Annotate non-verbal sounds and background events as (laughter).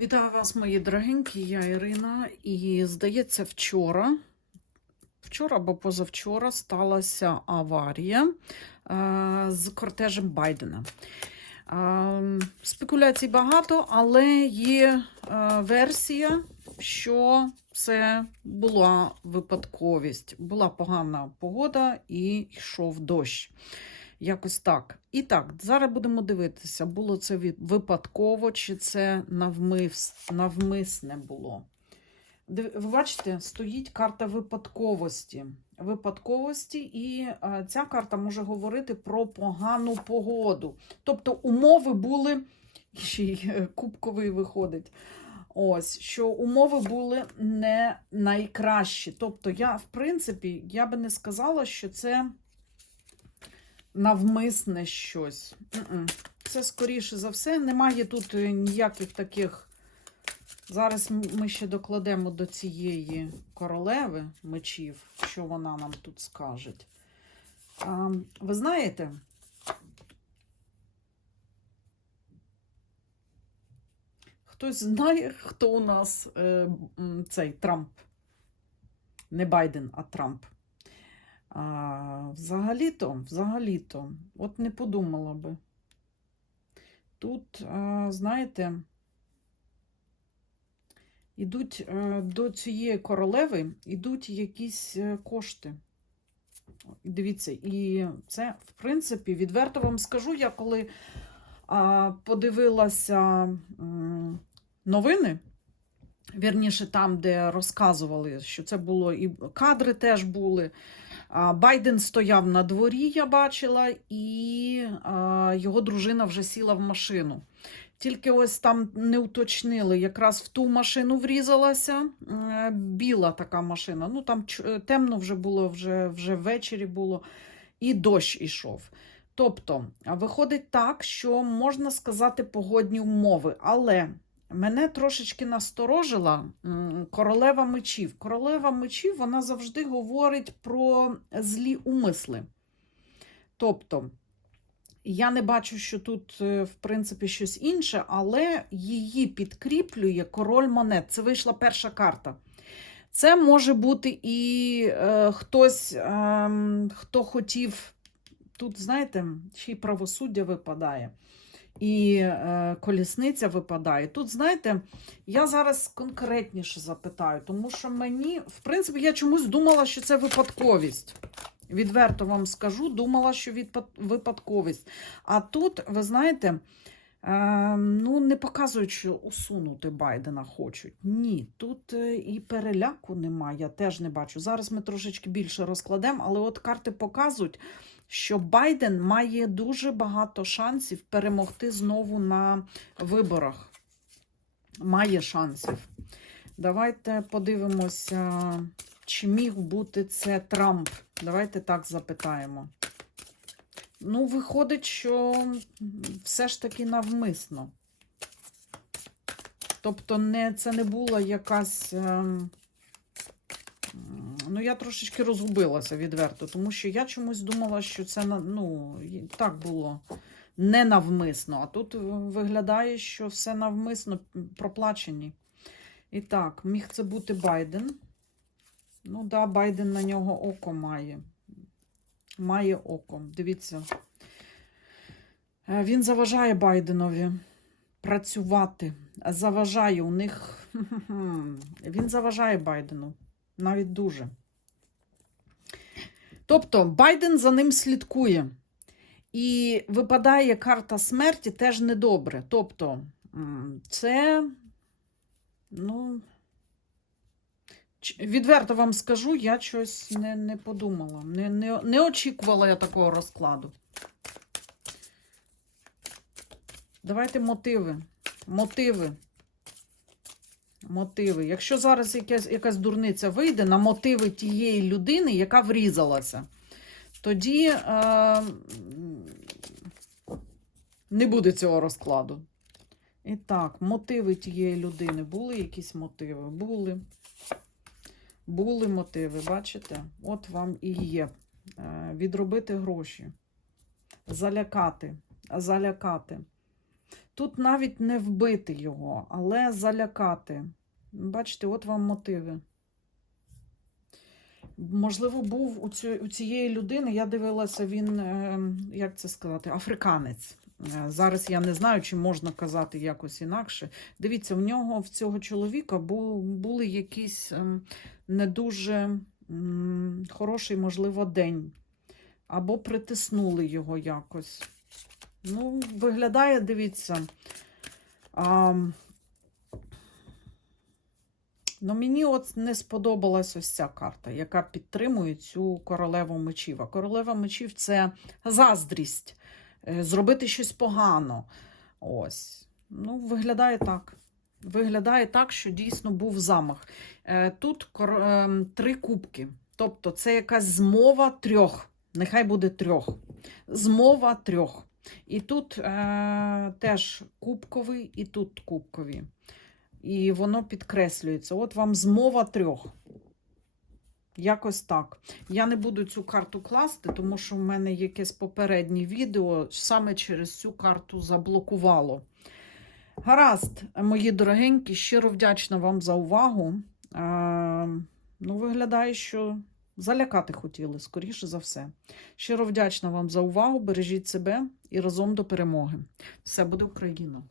Вітаю вас, мої дорогенькі, я Ірина. І здається, вчора, вчора або позавчора сталася аварія е, з кортежем Байдена. Е, спекуляцій багато, але є е, версія, що це була випадковість. Була погана погода і йшов дощ. Якось так. І так, зараз будемо дивитися, було це випадково, чи це навмис, навмисне було. Ви бачите, стоїть карта випадковості. Випадковості, і а, ця карта може говорити про погану погоду. Тобто умови були, ще й е, кубковий виходить. Ось, що умови були не найкращі. Тобто, я, в принципі, я би не сказала, що це навмисне щось. Це скоріше за все. Немає тут е, ніяких таких. Зараз ми ще докладемо до цієї королеви мечів, що вона нам тут скаже. А, ви знаєте, хтось знає, хто у нас е, цей Трамп? Не Байден, а Трамп. А, взагалі-то, взагалі-то, от не подумала би. Тут, знаєте, ідуть е, до цієї королеви ідуть якісь е, кошти. Дивіться, і це, в принципі, відверто вам скажу, я коли подивилася новини, вірніше, там, де розказували, що це було, і кадри теж були. Байден стояв на дворі, я бачила, і його дружина вже сіла в машину. Тільки ось там не уточнили, якраз в ту машину врізалася біла така машина. Ну там темно вже було, вже, вже ввечері було, і дощ ішов. Тобто, виходить так, що можна сказати погодні умови, але мене трошечки насторожила королева мечів. Королева мечів вона завжди говорить про злі умисли. Тобто, я не бачу, що тут, е, в принципі, щось інше, але її підкріплює король монет. Це вийшла перша карта. Це може бути і е, хтось, ем, хто хотів. Тут, знаєте, ще й правосуддя випадає, і е, колісниця випадає. Тут, знаєте, я зараз конкретніше запитаю, тому що мені, в принципі, я чомусь думала, що це випадковість. Відверто вам скажу, думала, що відпад- випадковість. А тут, ви знаєте, ну, не показують, що усунути Байдена хочуть. Ні, тут е, і переляку немає, я теж не бачу. Зараз ми трошечки більше розкладемо, але от карти показують, що Байден має дуже багато шансів перемогти знову на виборах. Має шансів. Давайте подивимося, чи міг бути це Трамп. Давайте так запитаємо. Ну, виходить, що все ж таки навмисно. Тобто, не, це не була якась. ем, Ну, я трошечки розгубилася відверто, тому що я чомусь думала, що це ну, так було не навмисно. А тут виглядає, що все навмисно проплачені. І так, міг це бути Байден. Ну, да, Байден на нього око має. Має око. Дивіться. Е, Він заважає Байденові працювати. Заважає у них. (laughs) Він заважає Байдену. Навіть дуже. Тобто Байден за ним слідкує. І випадає карта смерті теж недобре. Тобто, це, ну, Відверто вам скажу, я щось не, не подумала. Не, не, не очікувала я такого розкладу. Давайте мотиви. Мотиви. Мотиви. Якщо зараз якась, якась дурниця вийде на мотиви тієї людини, яка врізалася, тоді е, не буде цього розкладу. І так, мотиви тієї людини. Були якісь мотиви? Були. Були мотиви, бачите? От вам і є. Е, Відробити гроші, залякати, залякати. Тут навіть не вбити його, але залякати. Бачите, от вам мотиви. Можливо, був у, цієї людини, я дивилася, він, е, як це сказати, африканець. Е, Зараз я не знаю, чи можна казати якось інакше. Дивіться, в нього в цього чоловіка бу, були якісь ем, не дуже хороший, можливо, день. Або притиснули його якось. Ну, виглядає, дивіться. А, ну, мені от не сподобалась ось ця карта, яка підтримує цю королеву мечів. А королева мечів це заздрість, зробити щось погано. Ось. Ну, виглядає так. Виглядає так, що дійсно був замах. Е, Тут ем, три кубки. Тобто це якась змова трьох. Нехай буде трьох. Змова трьох. І тут е, теж кубковий, і тут кубкові. І воно підкреслюється. От вам змова трьох. Якось так. Я не буду цю карту класти, тому що в мене якесь попереднє відео саме через цю карту заблокувало. Гаразд, мої дорогенькі, щиро вдячна вам за увагу. Е, ну, виглядає, що залякати хотіли, скоріше за все. Щиро вдячна вам за увагу. Бережіть себе і разом до перемоги. Все буде Україна!